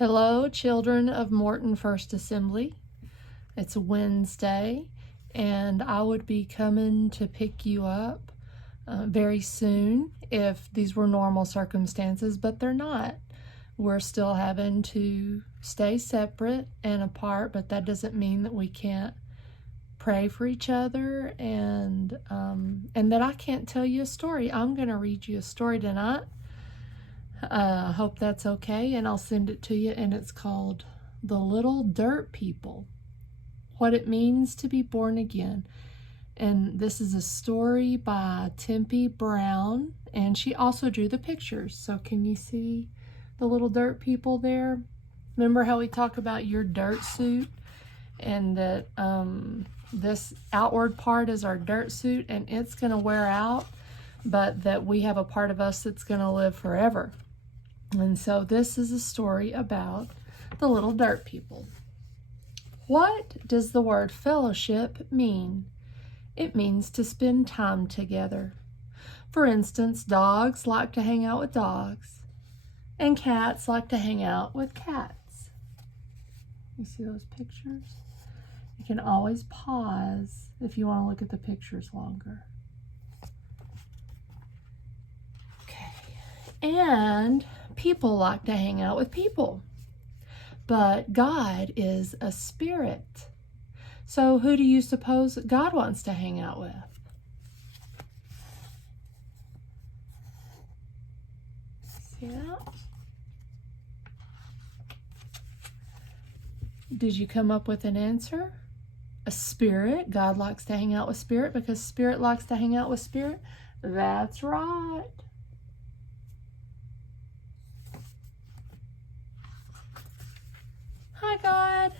Hello, children of Morton First Assembly. It's Wednesday, and I would be coming to pick you up very soon if these were normal circumstances, but they're not. We're still having to stay separate and apart, but that doesn't mean that we can't pray for each other and that I can't tell you a story. I'm going to read you a story tonight. I hope that's okay, and I'll send it to you, and it's called The Little Dirt People, What It Means to Be Born Again. And this is a story by Tempe Brown, and she also drew the pictures. So can you see the little dirt people there? Remember how we talk about your dirt suit, and that this outward part is our dirt suit, and it's going to wear out, but that we have a part of us that's going to live forever. And so this is a story about the little dirt people. What does the word fellowship mean? It means to spend time together. For instance, dogs like to hang out with dogs, and cats like to hang out with cats. You see those pictures? You can always pause if you want to look at the pictures longer. Okay. And people like to hang out with people. But God is a spirit. So who do you suppose God wants to hang out with? See that? Did you come up with an answer? A spirit. God likes to hang out with spirit because spirit likes to hang out with spirit. That's right. Hi, God.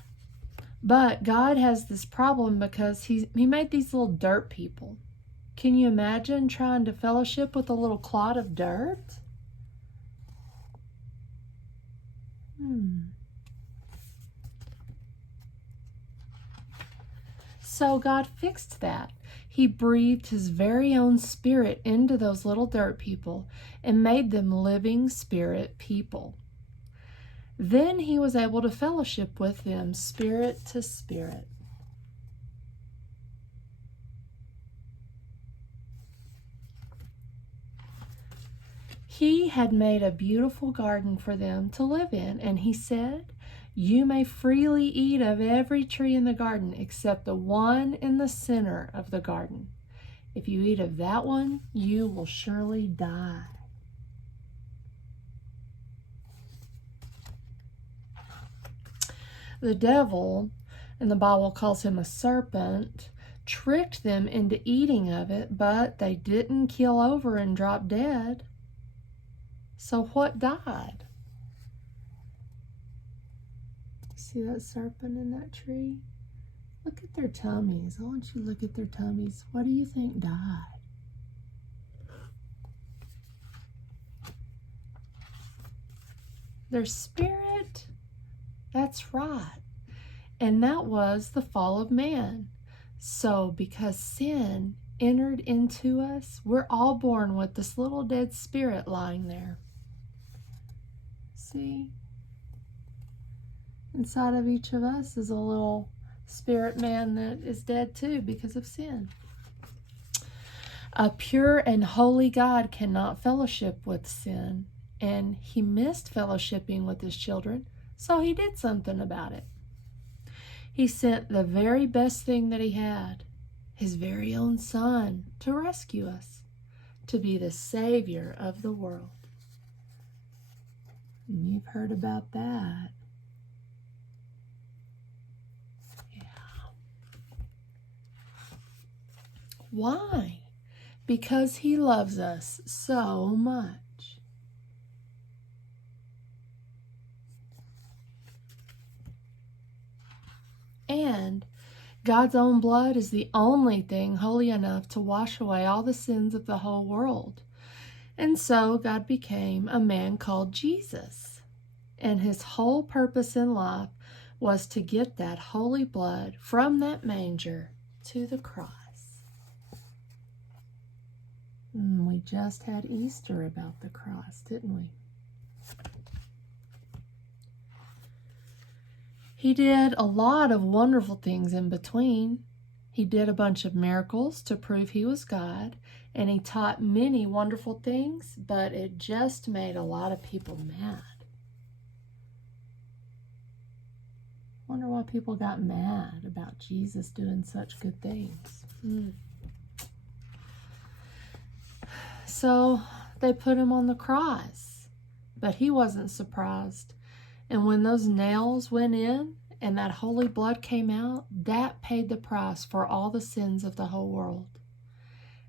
But God has this problem because he made these little dirt people. Can you imagine trying to fellowship with a little clod of dirt? So God fixed that. He breathed his very own spirit into those little dirt people and made them living spirit people. Then he was able to fellowship with them spirit to spirit. He had made a beautiful garden for them to live in, and he said, "You may freely eat of every tree in the garden except the one in the center of the garden. If you eat of that one, you will surely die." The devil, and the Bible calls him a serpent, tricked them into eating of it, but they didn't keel over and drop dead. So what died? See that serpent in that tree? Look at their tummies. I want you to look at their tummies. What do you think died? Their spirit? That's right. And that was the fall of man. So because sin entered into us, we're all born with this little dead spirit lying there. See? Inside of each of us is a little spirit man that is dead too because of sin. A pure and holy God cannot fellowship with sin, and he missed fellowshipping with his children, so he did something about it. He sent the very best thing that he had, his very own son, to rescue us, to be the Savior of the world. And you've heard about that. Yeah. Why? Because he loves us so much. And God's own blood is the only thing holy enough to wash away all the sins of the whole world. And so God became a man called Jesus. And his whole purpose in life was to get that holy blood from that manger to the cross. We just had Easter about the cross, didn't we? He did a lot of wonderful things in between. He did a bunch of miracles to prove he was God, and he taught many wonderful things, but it just made a lot of people mad. Wonder why people got mad about Jesus doing such good things. So they put him on the cross, but he wasn't surprised. And when those nails went in and that holy blood came out, that paid the price for all the sins of the whole world.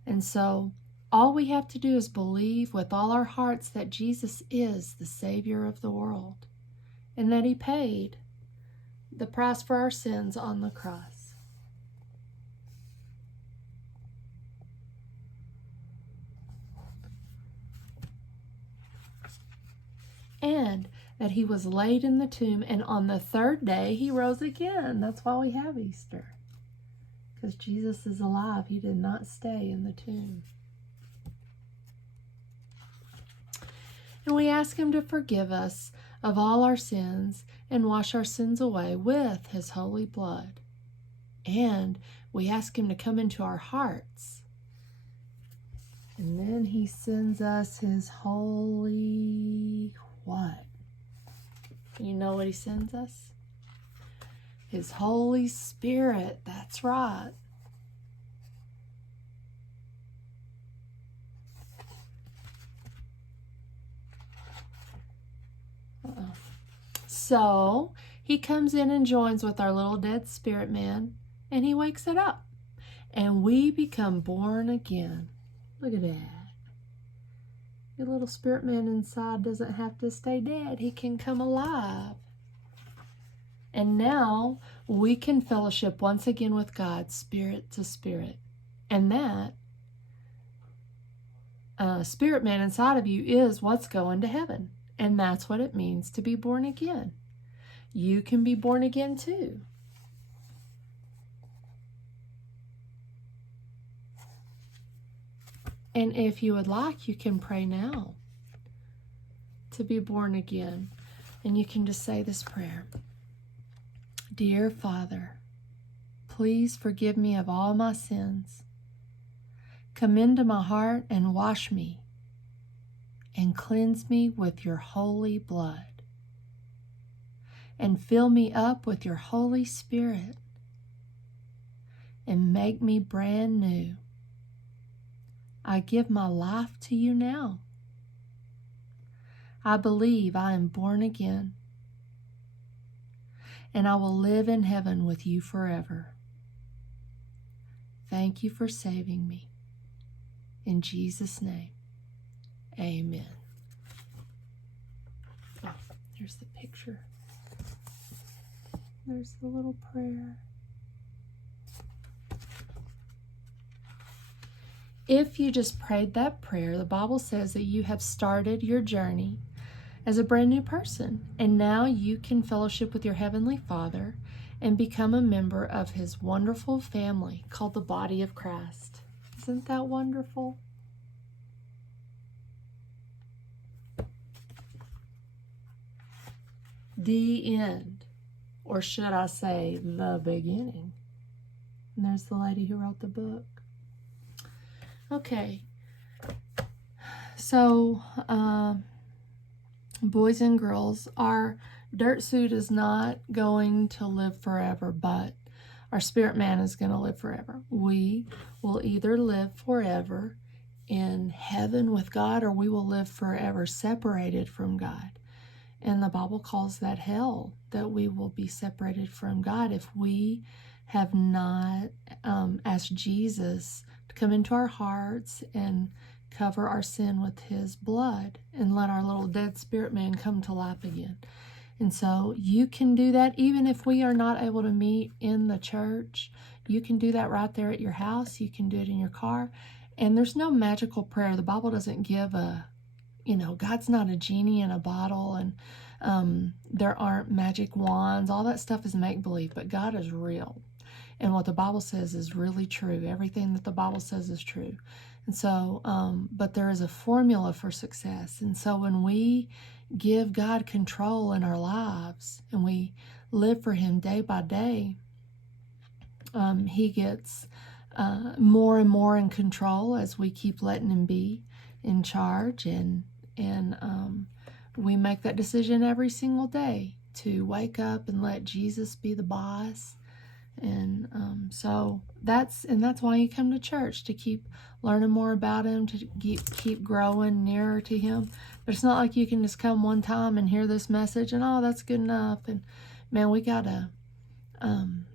And so all we have to do is believe with all our hearts that Jesus is the Savior of the world and that he paid the price for our sins on the cross. And that he was laid in the tomb, and on the third day he rose again. That's why we have Easter. Because Jesus is alive. He did not stay in the tomb. And we ask him to forgive us of all our sins and wash our sins away with his holy blood. And we ask him to come into our hearts. And then he sends us his holy what? You know what he sends us? His Holy Spirit. That's right. So he comes in and joins with our little dead spirit man, and he wakes it up. And we become born again. Look at that. Your little spirit man inside doesn't have to stay dead. He can come alive. And now we can fellowship once again with God, spirit to spirit. And that spirit man inside of you is what's going to heaven. And that's what it means to be born again. You can be born again too. And if you would like, you can pray now to be born again. And you can just say this prayer. Dear Father, please forgive me of all my sins. Come into my heart and wash me and cleanse me with your holy blood. And fill me up with your Holy Spirit and make me brand new. I give my life to you now. I believe I am born again, and I will live in heaven with you forever. Thank you for saving me. In Jesus' name, amen. Oh, here's the picture. There's the little prayer. If you just prayed that prayer, the Bible says that you have started your journey as a brand new person. And now you can fellowship with your Heavenly Father and become a member of his wonderful family called the body of Christ. Isn't that wonderful? The end. Or should I say, the beginning. And there's the lady who wrote the book. Okay. So, boys and girls, our dirt suit is not going to live forever, but our spirit man is going to live forever. We will either live forever in heaven with God, or we will live forever separated from God. And the Bible calls that hell, that we will be separated from God if we have not asked Jesus to come into our hearts and cover our sin with his blood and let our little dead spirit man come to life again. And so you can do that even if we are not able to meet in the church. You can do that right there at your house. You can do it in your car. And there's no magical prayer. The Bible doesn't give God's not a genie in a bottle, and there aren't magic wands. All that stuff is make-believe, but God is real. And what the Bible says is really true. Everything that the Bible says is true. And so, but there is a formula for success. And so when we, give God control in our lives and we live for Him day by day, He gets more and more in control as we keep letting Him be in charge. And we make that decision every single day to wake up and let Jesus be the boss. And so that's why you come to church, to keep learning more about Him, to keep growing nearer to Him. But it's not like you can just come one time and hear this message and, oh, that's good enough. And man, we gotta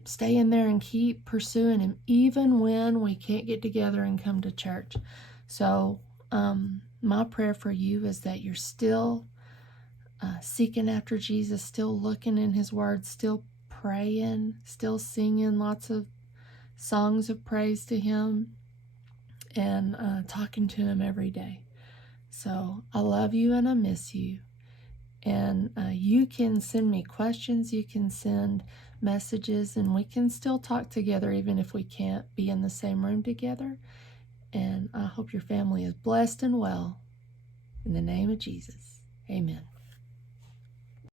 stay in there and keep pursuing Him, even when we can't get together and come to church. So my prayer for you is that you're still seeking after Jesus, still looking in His Word, still praying, still singing lots of songs of praise to Him, and talking to Him every day. So I love you and I miss you. And you can send me questions, you can send messages, and we can still talk together even if we can't be in the same room together. And I hope your family is blessed and well. In the name of Jesus, amen.